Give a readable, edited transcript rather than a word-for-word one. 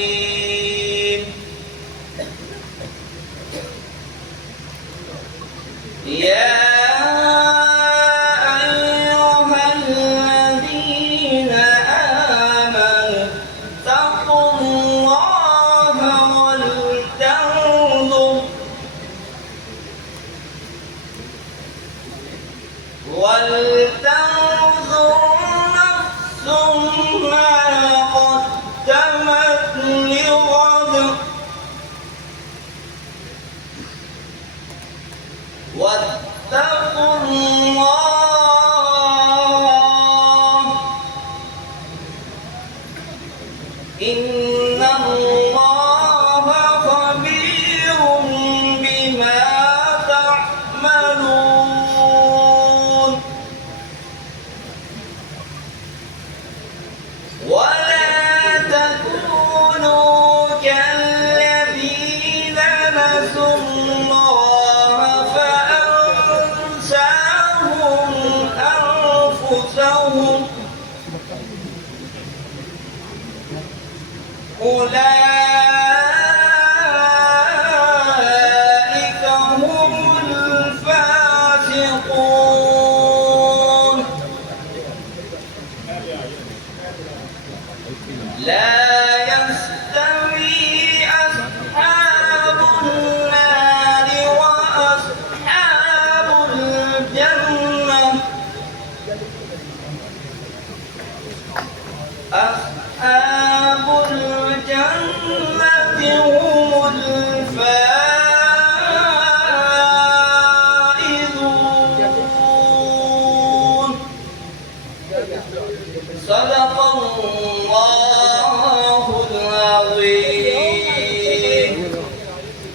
الرحيم يا أيها الذين آمنوا اتقوا الله ولتنظر نفس ما قدمت لغد واتقوا الله إن الله خبير بما تعملون ولا تكونوا كالذين نسوا الله فأنساهم أنفسهم أولئك هم الفاسقون لا